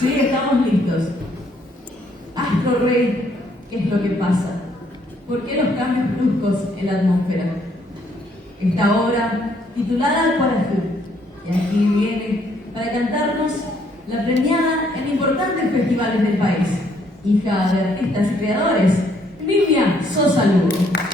Sí, estamos listos. Astro Rey, ¿qué es lo que pasa? ¿Por qué los cambios bruscos en la atmósfera? Esta obra, titulada Alquarajü, y aquí viene para cantarnos la premiada en importantes festivales del país, hija de artistas y creadores, Livia Sosa Lugo.